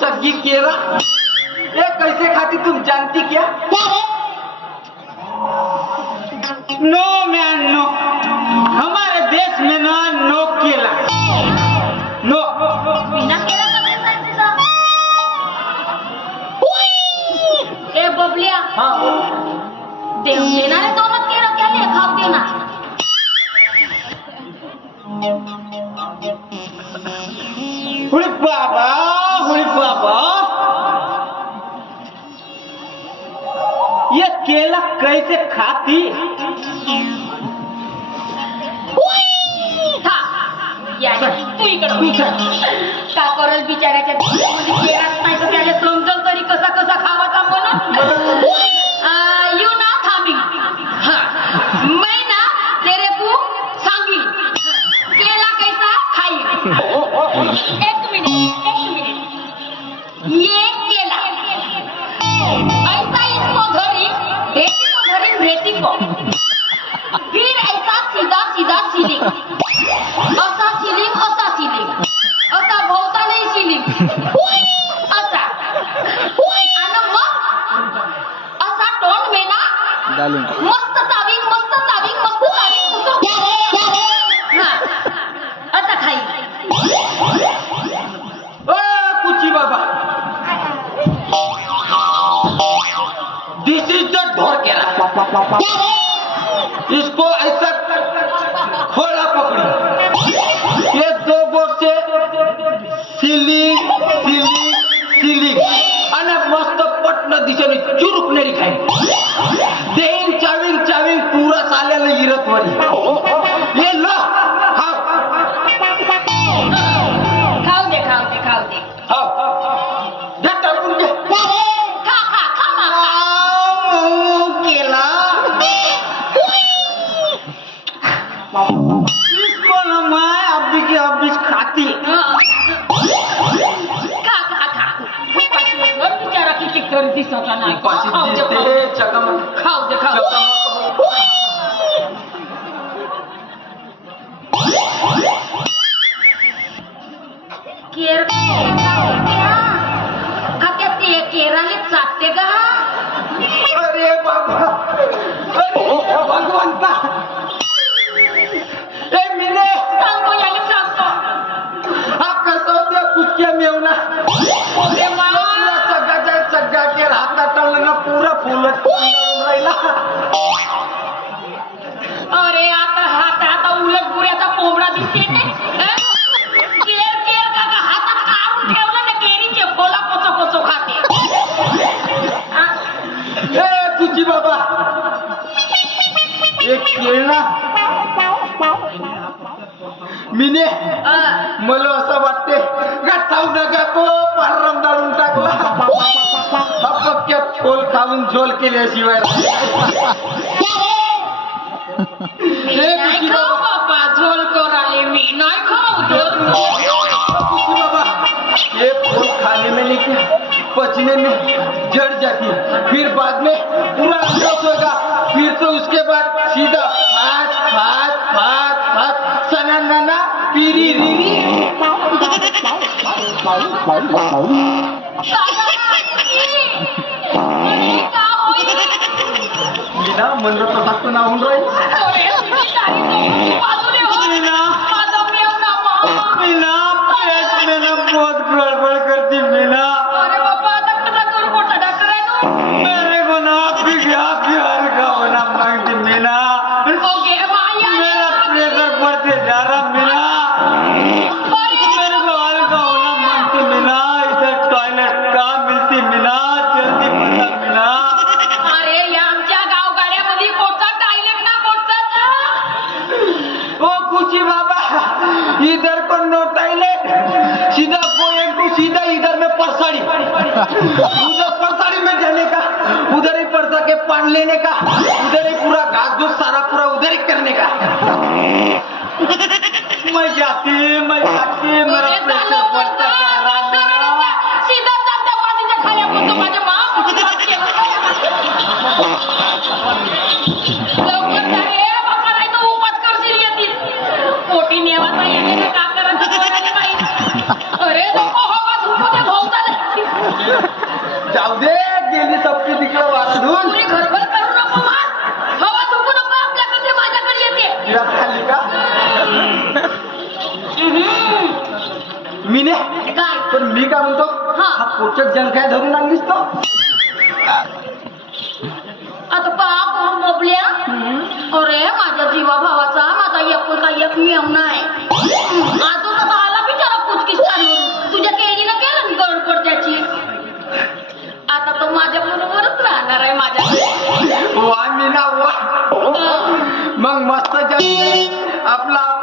खाएंगी क्या मस्त सग्गी सग्गी केरा? ये कैसे खाती तुम जानती क्या? No man no. हमारे देश में ना नो केला। नो। बिना केळाचा कसा आहे तुझा? ए बबलिया। हाँ। देव देणारे दोनच केळं केले खाऊ दे ना हुई बाबा। हुई बाबा. ये केला कैसे खाती? का करल बिचाऱ्याच्या समजल तरी कसा कसा खावाचा म्हणून? पटन दिशेने चुरुकनेरी खाई देईन केराले चाटते का अरे बाबा. अरे भगवंता ए मिले सांगतो याले सांगतो हा कसं होतं कुचक्या मेवना अरे सगळ्याच्या ना पुरा राहिला अरे आता हात आता उलट पुऱ्याचा कोंबडा दिसते केळणा मिने मला असं वाटते गाठाव नका तो पारम दाळून टाकला. पक्क्यात खोल खाऊन झोल केल्याशिवाय मी नाही. खाऊ बाबा. झोल कराले मी. नाही खाऊ झोल कुची बाबा. ये खोल खाने में नहीं क्या पचने में जड़ जाती. फिर बाद में पूरा अनलोक होगा। फिर तो उसके बाद सीधा फाट फाट फाट फाट सना नाना पीरी रीरी। का होईल मीना म्हणलं तर टाकतो नाहून राहील अरे, तुझी दाढी तर बाजूला हो. मीना माझा मेवना मामा. मीना पेट में। ना बहुत गड़बड़ सीधा इधर में परसाड़ी। उधर परसाड़ी में जाने का उधर ही परसा के पान लेने का उधर ही पूरा घास घूस सारा पूरा उधर ही करने का। मैं जाती मैं जाती मेरा प्रेशर बढ़ता जा रहा बोलता. मेरा सीधा चालत्या पाठीच्या खाल्या बोलतो माझ्या मा लवकर जा रे बाबा नाही तर उपास करशील येतील पोटी नेवाचा येणे का करायचं करायला बाई काय धरून आणलीस तो आता का करून बोबल्या अरे माझ्या जीवा भावाचा माझा मेवना आहे आजो तर आला बिचारा चालून तुझ्या केळीनं केलं ना गडबड त्याची आता तो माझ्या बरोबरच राहणार आहे माझ्या वा मीना वा मग मस्त आपला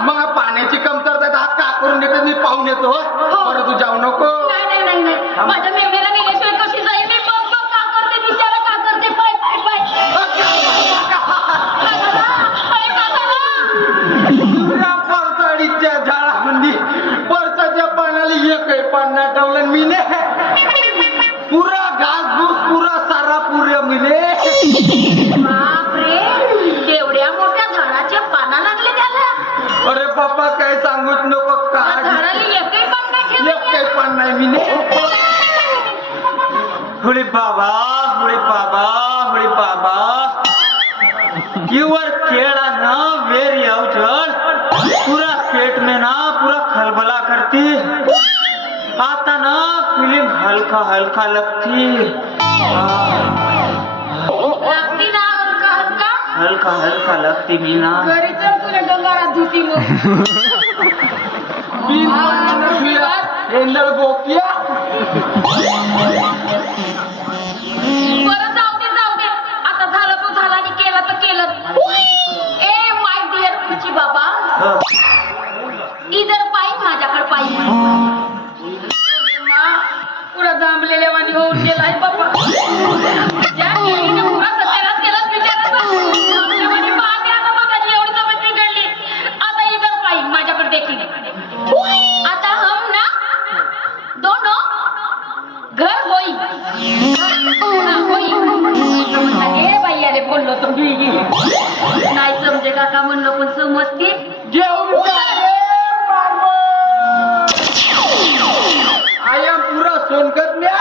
मग पाण्याची कमतरता आहे तर हा का करून येते मी पाहून येतो हो. बरं तू जाऊ नको. नाही नाही नाही माझ्या हुळे बाबा हुळे बाबा हुळे बाबा. युवर केड़ा ना वेरी अवजल पूरा पेट में ना पूरा खलबला करती. आता ना फिल्म हल्का हल्का लगती. लागती ना हलका हलका हल्का हल्का लगती मीना. घरी चल तुला गंगारात धुती मग. इंदर गोपिया बरं जाऊ दे जाऊ दे. आता झालं तो झाला आणि केलं तर केलं. ए माय डिअर खुची बाबा. इधर पायी माझ्याकडे पायी. पुढं जांभलेल्या वाणी होऊन गेलाय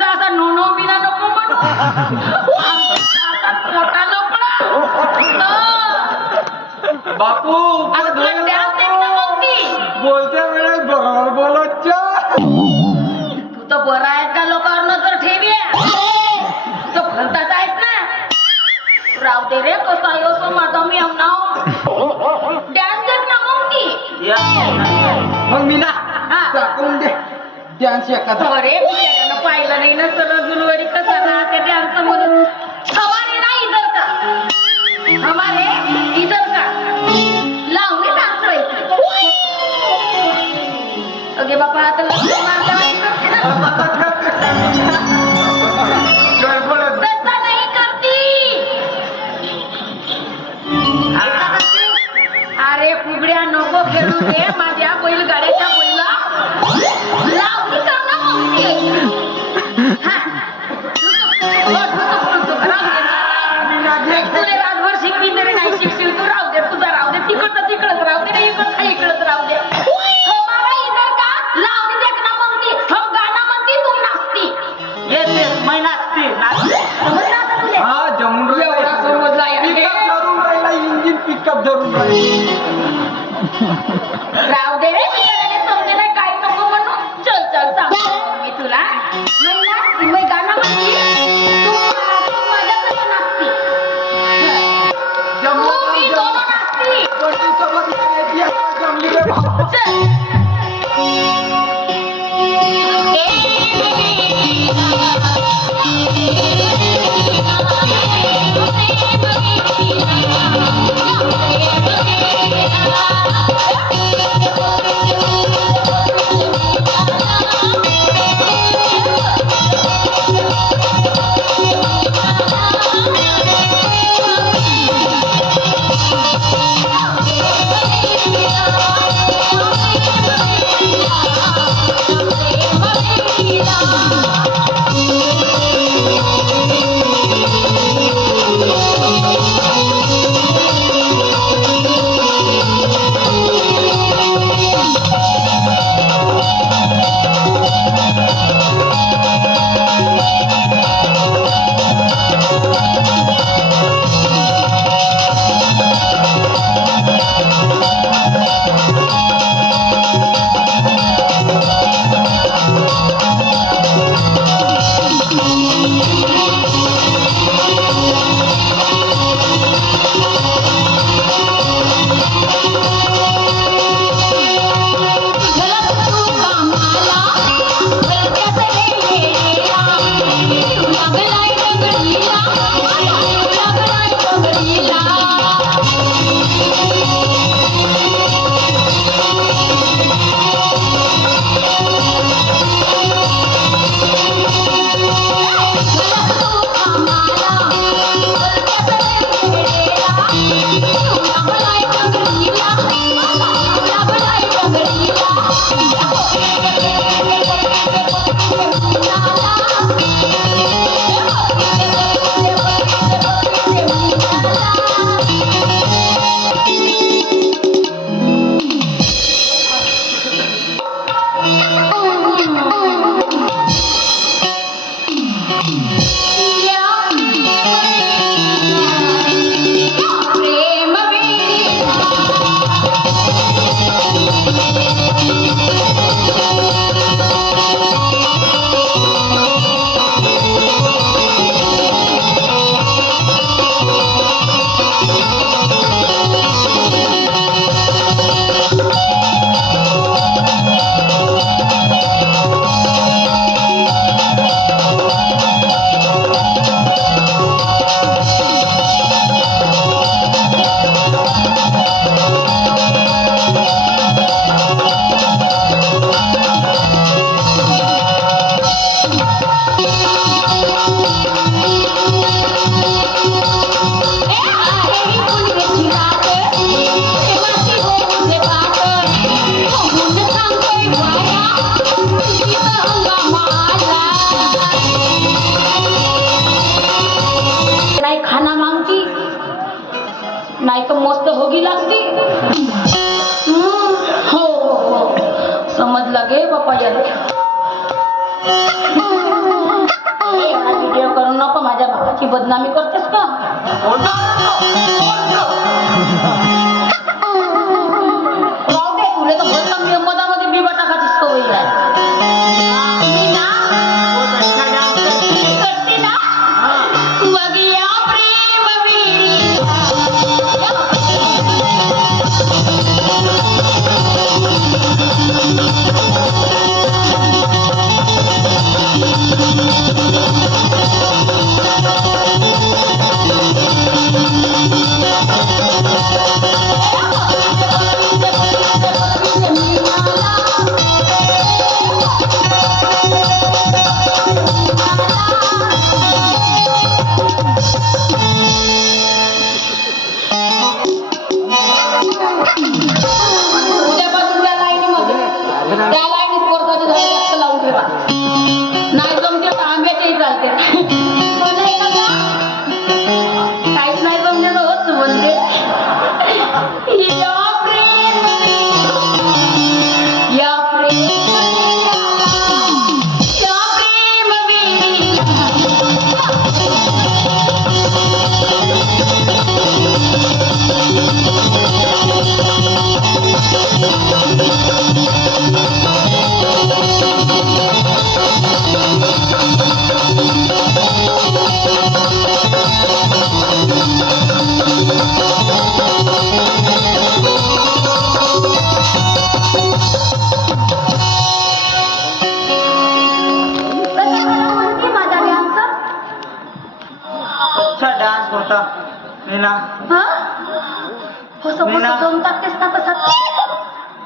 जा असा नो नो मीना नको म्हणू. पोटा लोकडा. बापू. बोलत्या वेळेस बरोबर बोलायच्या तू तर बरा आहेस का लोकांवर नजर ठेवी तो भलताच आहेस ना? राव दे रे कसा आहे असो माझा मी डॅन्स देख ना मग ती मग मीना हा. टाकून दे. डान्स एखादा. अरे नसलं जुलवरी कसं राहते ते आमचं म्हणून हमारे ना इधर का? हमारे इधर का लावणी नाचवायची अगे बापा आता अरे फुगड्या नको खेळू दे. मै नाचते नाचते समजलं आता तुले? हा जमून एवढा समजला. पिकअप धरून राहिला इंजिन पिकअप धरून राहिला. राहू दे रे समजे नाही काय नको म्हणून. चल चल सांग. मी तुला मी नाचती मी गाणं म्हणती. तू तू माझ्या संग नाचती. तू मी दोन नाचती. सोबत येण्याची आता जमली रे बाबा. चल.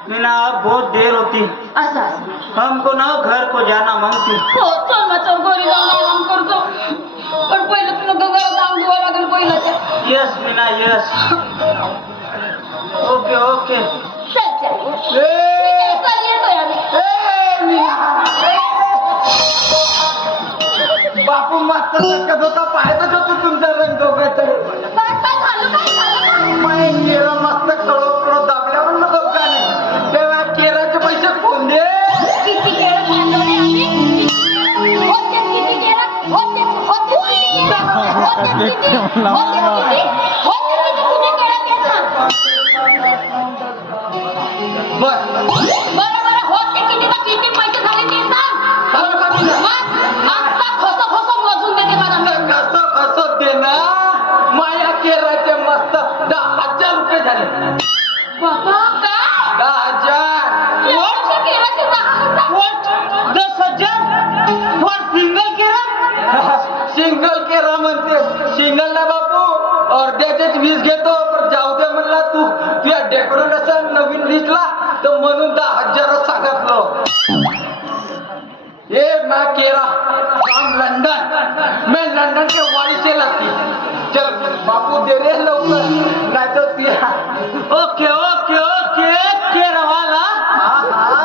मीना अब बहुत देर होती। हमको ना घर को जाना मांगती। हो चल मग चल घरी जाऊन आराम करतो पण पहिलं तुला गंगाला जाऊन धुवा लागेल पहिलं yes Meena yes okay okay चल चल। ए, चल येतोय आम्ही ए, मीना. बापू मस्त शकत होता पाहतच होतो बर. वीस घेतो पण जाऊ दे म्हणला तू. तुझ्या डेकोरेशन नवीन दिसला तर म्हणून दहा हजार सांगितलं. ये मैं केरा फ्रॉम लंदन मैं लंदन के वाड़ी से लाती चल बापू दे रे लवकर. नाही तर पिया ओके ओके ओके केरा वाला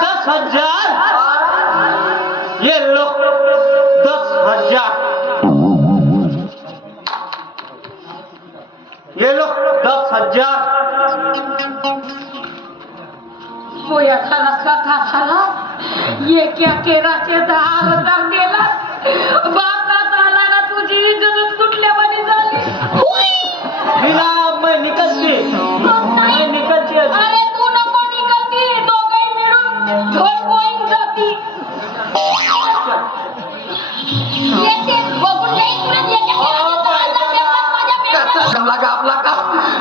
दस हजार. पोया खालास का खा खालास ये क्या केराचे दहा हजार दिला बापात आला ना तुझी इज्जत कुठल्यावानी झाली बिना मैं निकलती मैं निकलती. अरे तू नको निघती दोघही मिळून घर गोईंग जाती येते बघून नाही तुला येते आपला का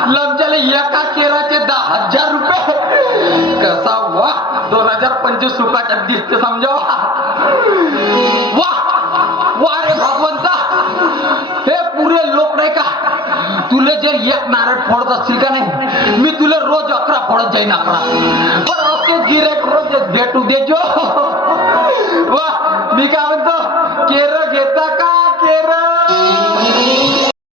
लमच्याला एका केराचे दहा हजार रुपये पंचवीस रुपयाच्या दिसते समजावा वा वा रे भगवंता. हे पुरे लोक नाही का तुला जे एक नारळ फोडत असतील का नाही मी तुला रोज अकरा फोडत जाईन अकरा पण असेच गिरेक रोज भेटू देजो वा मी काय म्हणतो केरळ घेता का केर